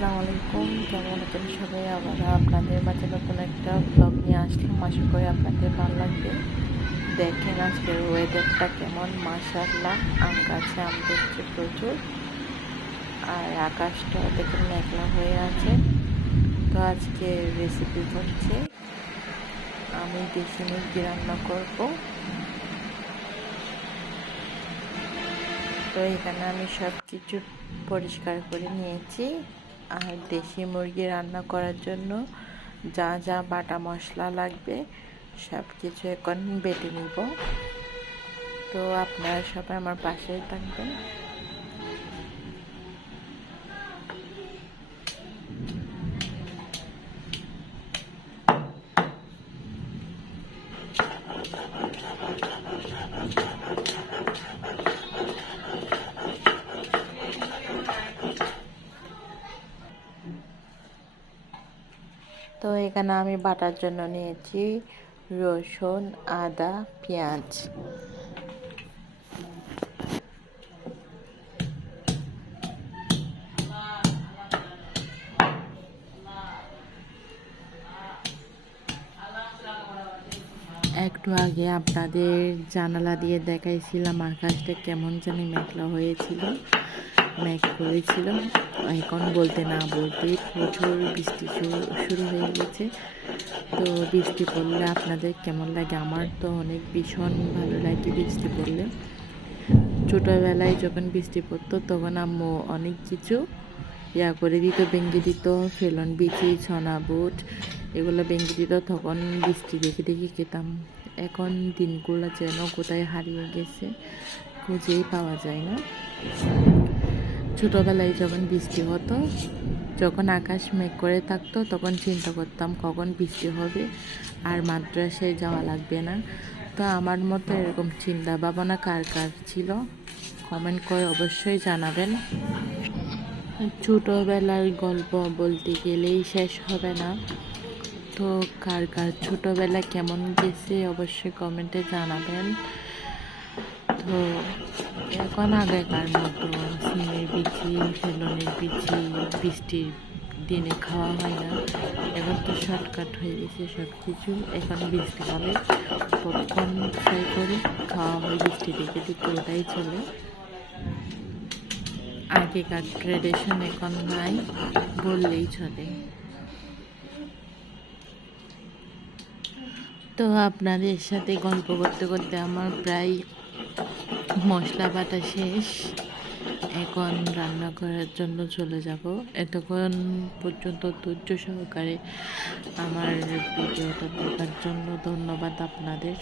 আসসালামু আলাইকুম কেমন আছেন সবাই? আবার আপনাদের মাঝে নতুন একটা ব্লগ নিয়ে আসলাম। আশা করি আপনাদের ভালো লাগবে। দেখেন আজকের ওয়েদারটা কেমন। মাশাল্লাহ আম গাছে আম ধরছে প্রচুর। আর আকাশটা দেখেন মেঘলা হয়ে আছে। তো আজকে রেসিপি হচ্ছে আমি দেশি মুরগি রান্না করব। তো এখানে আমি সব কিছু পরিষ্কার করে নিয়েছি। আর দেশি মুরগি রান্না করার জন্য যা যা বাটা মশলা লাগবে সব কিছু এখন বেটে নিব। তো আপনারা সবাই আমার পাশেই থাকবেন। এখানে আমি বাটার জন্য নিয়েছি। রসুন, আদা, পেঁয়াজ। একটু আগে আপনাদের জানালা দিয়ে দেখাইছিলাম আকাশটা কেমন জানি মেঘলা হয়েছিল। মেঘ করেছিল? এখন বলতে না বলতে প্রচুর বৃষ্টি শুরু শুরু হয়ে গেছে। তো বৃষ্টি পড়লে আপনাদের কেমন লাগে? আমার তো অনেক ভীষণ ভালো লাগে বৃষ্টি পড়লে। ছোটোবেলায় যখন বৃষ্টি পড়তো, তখন আম্মু অনেক কিছু ইয়া করে দিত, ভেঙে দিত, ফেলন বিচি, ছনা বুট, এগুলো ভেঙে দিত, তখন বৃষ্টি দেখে দেখে খেতাম। এখন দিনগুলো যেন কোথায় হারিয়ে গেছে, খুঁজেই পাওয়া যায় না। ছোটোবেলায় যখন বৃষ্টি হতো, যখন আকাশ মেঘ করে থাকতো, তখন চিন্তা করতাম কখন বৃষ্টি হবে আর মাদ্রাসায় যাওয়া লাগবে না। তো আমার মতো এরকম চিন্তা ভাবনা কার কার ছিল? কমেন্ট করে অবশ্যই জানাবেন। ছোটোবেলার গল্প বলতে গেলেই শেষ হবে না। তো কার কার ছোটোবেলা কেমন গেছে অবশ্যই কমেন্টে জানাবেন। তো এখন আগেকার মতো সিমের বিচি ফেলনের বিচি বৃষ্টির দিনে খাওয়া হয় না। এখন তো শর্টকাট হয়ে গেছে সব কিছু এখন বৃষ্টি হলে পপকর্ন ফ্রাই করে খাওয়া হয় বৃষ্টি দেখে দেখে ওটাই চলে। আগেকার ট্রেডিশন এখন নাই বললেই চলে। তো আপনাদের সাথে গল্প করতে করতে আমার প্রায় মশলা বাটা শেষ। এখন রান্না করার জন্য চলে যাব। এতক্ষণ পর্যন্ত ধৈর্য সহকারে আমার ভিডিওটা দেখার জন্য ধন্যবাদ আপনাদের।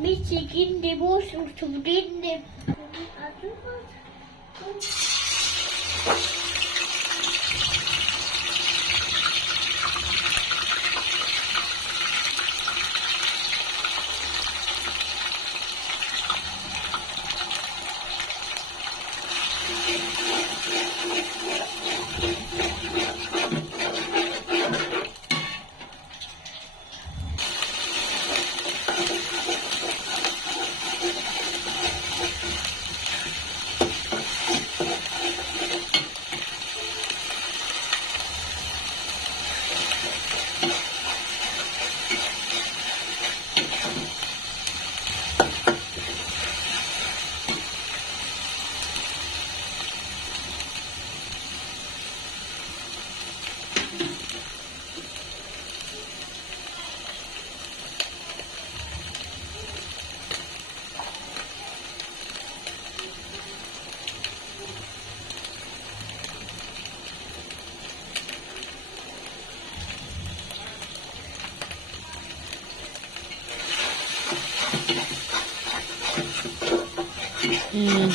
Mamici gindi boş uçum dindi. Yeah.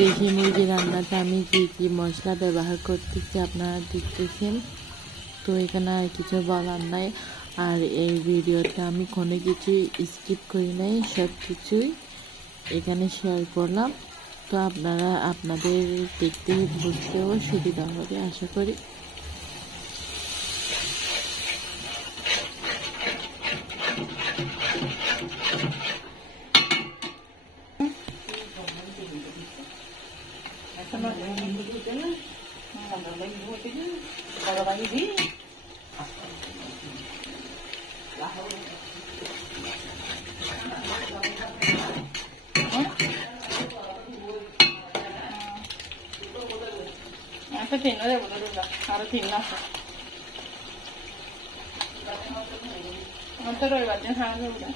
দেশি মুরগি রান্নাতে আমি কী কী মশলা ব্যবহার করতেছি আপনারা দেখতেছেন। তো এখানে আর কিছু বলার নাই। আর এই ভিডিওতে আমি কোনো কিছুই স্কিপ করি নাই, সব কিছুই এখানে শেয়ার করলাম। তো আপনারা, আপনাদের দেখতে বুঝতেও সুবিধা হবে, আশা করি। असं ठेवणार आहे तुला आता ठेवणार असं रविवारच्या हा घेऊया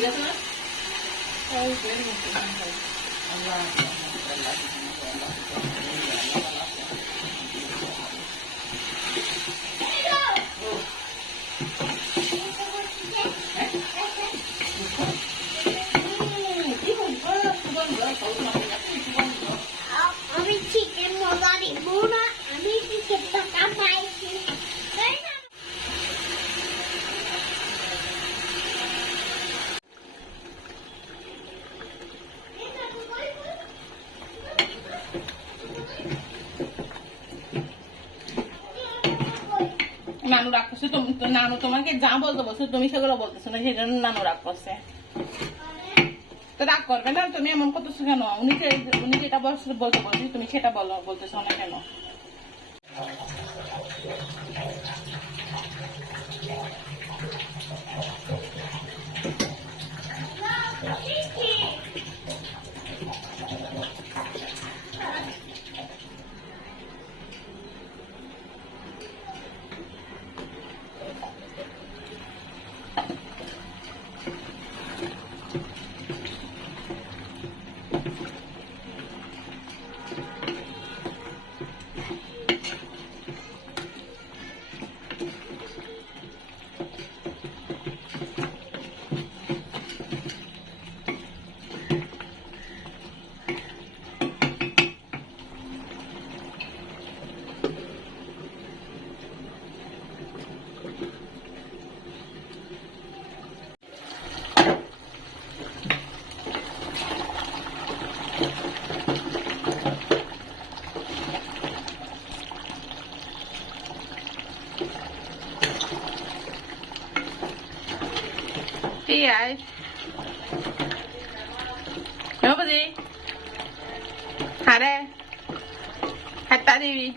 நல்லா নানু রাগ করছে নানু তোমাকে যা বলতে বলছো, তুমি সেগুলো বলতেছো না সেই জন্য নানু রাগ করছে তো রাগ করবে না, তুমি এমন করতেছো কেন? উনি উনি যেটা বলছে, বলতে বলছি, তুমি সেটা বলো, বলতেছো না কেন? લઈ આય હે પછી હારે હાતા દેવી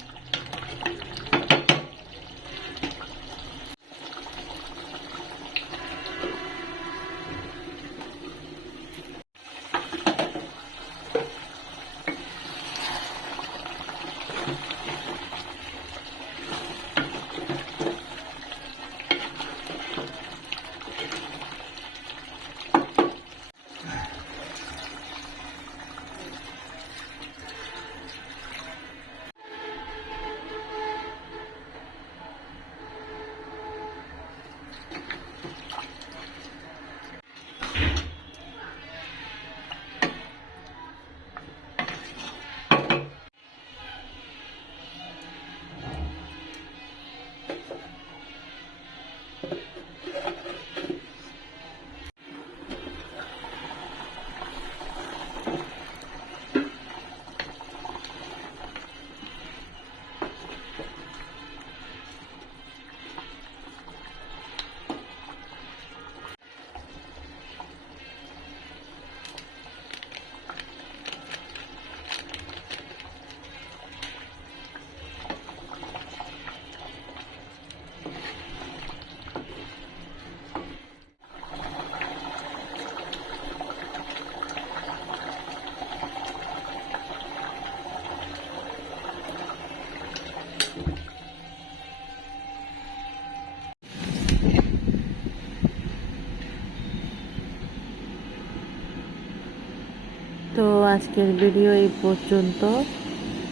আজকের ভিডিও এই পর্যন্ত।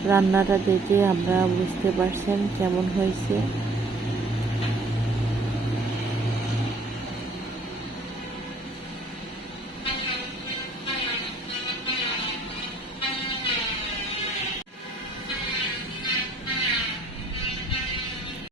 রান্নাটা দেখে আমরা বুঝতে পারছেন কেমন হয়েছে।